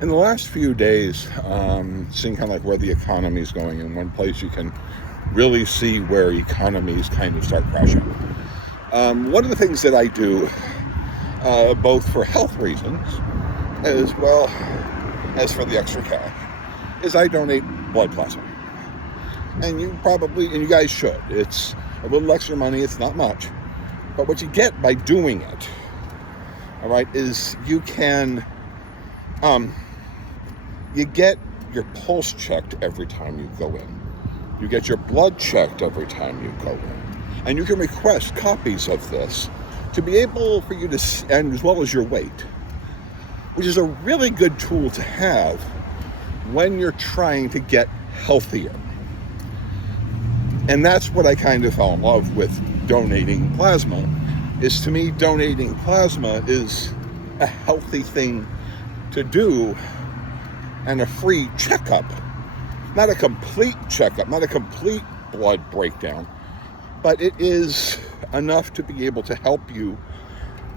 In the last few days, seeing kind of like where the economy is going, in one place you can really see where economies kind of start crashing. One of the things that I do, both for health reasons as well as for the extra cash, is I donate blood plasma. And you guys should. It's a little extra money, it's not much. But what you get by doing it, all right, is you can, you get your pulse checked every time you go in. You get your blood checked every time you go in. And you can request copies of this to be able for you to, and as well as your weight, which is a really good tool to have when you're trying to get healthier. And that's what I kind of fell in love with donating plasma, is to me, donating plasma is a healthy thing to do and a free checkup. Not a complete checkup, not a complete blood breakdown, but it is enough to be able to help you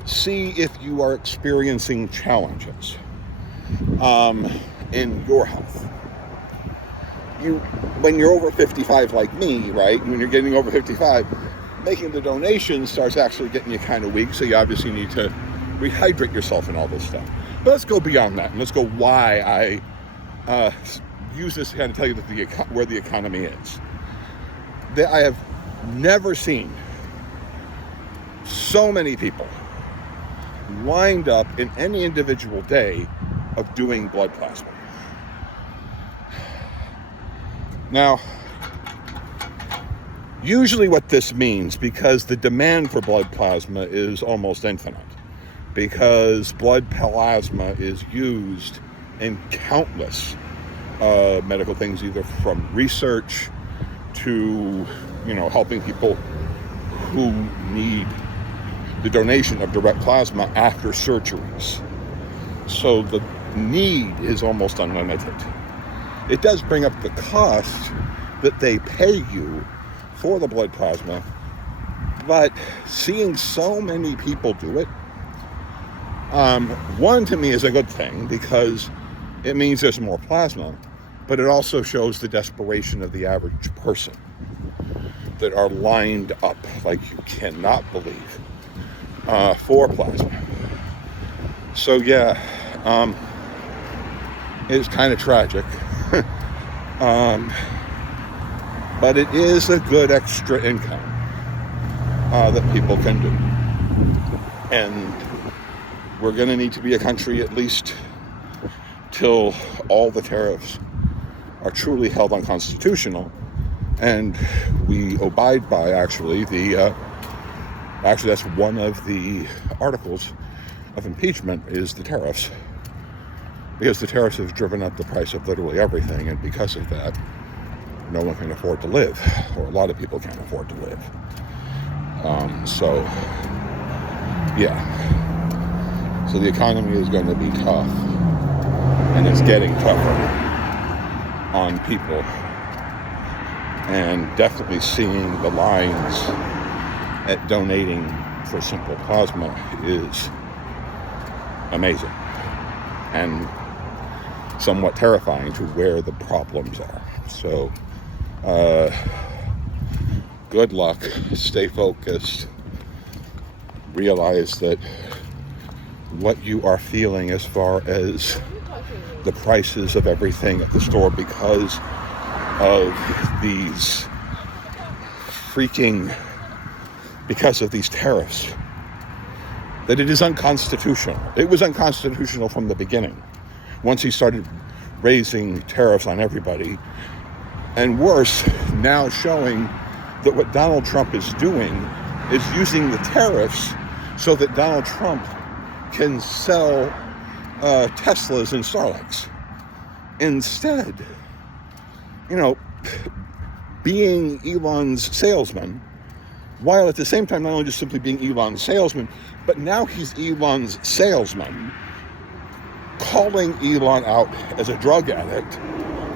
see if you are experiencing challenges in your health. When you're over 55 like me, right, when you're getting over 55, making the donation starts actually getting you kind of weak, so you obviously need to rehydrate yourself and all this stuff. But let's go beyond that, and let's go why I use this to kind of tell you that where the economy is. I have never seen so many people lined up in any individual day of doing blood plasma. Now, usually what this means, because the demand for blood plasma is almost infinite, because blood plasma is used in countless medical things, either from research to, helping people who need the donation of direct plasma after surgeries. So the need is almost unlimited. It does bring up the cost that they pay you for the blood plasma, but seeing so many people do it, one, to me, is a good thing, because it means there's more plasma, but it also shows the desperation of the average person that are lined up like you cannot believe for plasma. So yeah, it's kind of tragic. But it is a good extra income that people can do. And we're going to need to be a country at least till all the tariffs are truly held unconstitutional, and we abide by actually that's one of the articles of impeachment, is the tariffs, because the tariffs have driven up the price of literally everything, and because of that, no one can afford to live, or a lot of people can't afford to live. So the economy is going to be tough, and it's getting tougher on people, and definitely seeing the lines at donating for simple plasma is amazing and somewhat terrifying to where the problems are. So good luck, stay focused, realize that what you are feeling as far as the prices of everything at the store because of these tariffs, that it is unconstitutional. It was unconstitutional from the beginning. Once he started raising tariffs on everybody, and worse, now showing that what Donald Trump is doing is using the tariffs so that Donald Trump can sell Teslas and Starlux. Instead, being Elon's salesman, while at the same time not only just simply being Elon's salesman, but now he's Elon's salesman, calling Elon out as a drug addict.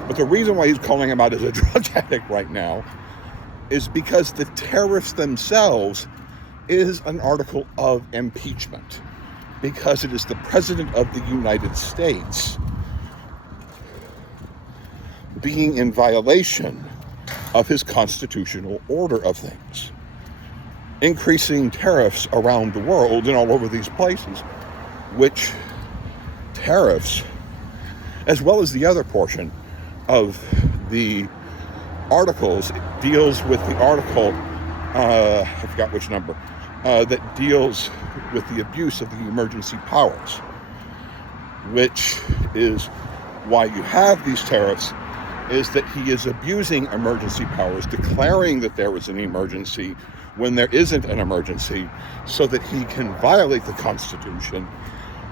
But the reason why he's calling him out as a drug addict right now is because the tariffs themselves is an article of impeachment, because it is the President of the United States being in violation of his constitutional order of things. Increasing tariffs around the world and all over these places, which tariffs, as well as the other portion of the articles, deals with the article, I forgot which number, that deals with the abuse of the emergency powers, which is why you have these tariffs, is that he is abusing emergency powers, declaring that there is an emergency when there isn't an emergency, so that he can violate the Constitution,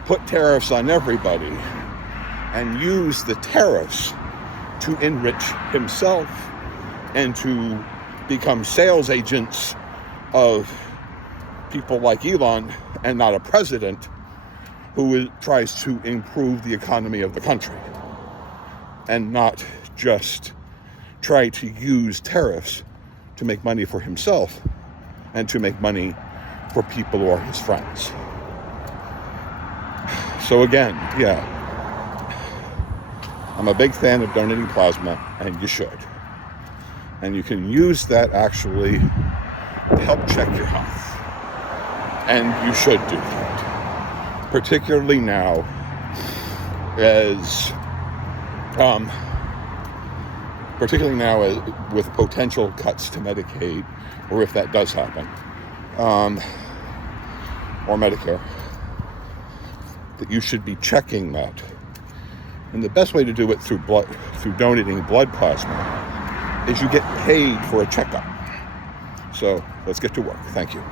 put tariffs on everybody, and use the tariffs to enrich himself and to become sales agents of people like Elon, and not a president who tries to improve the economy of the country and not just try to use tariffs to make money for himself and to make money for people who are his friends. So again, yeah, I'm a big fan of donating plasma, and you should. And you can use that actually to help check your health. And you should do that. Particularly now, with potential cuts to Medicaid, or if that does happen, or Medicare, that you should be checking that. And the best way to do it through donating blood plasma is you get paid for a checkup. So let's get to work. Thank you.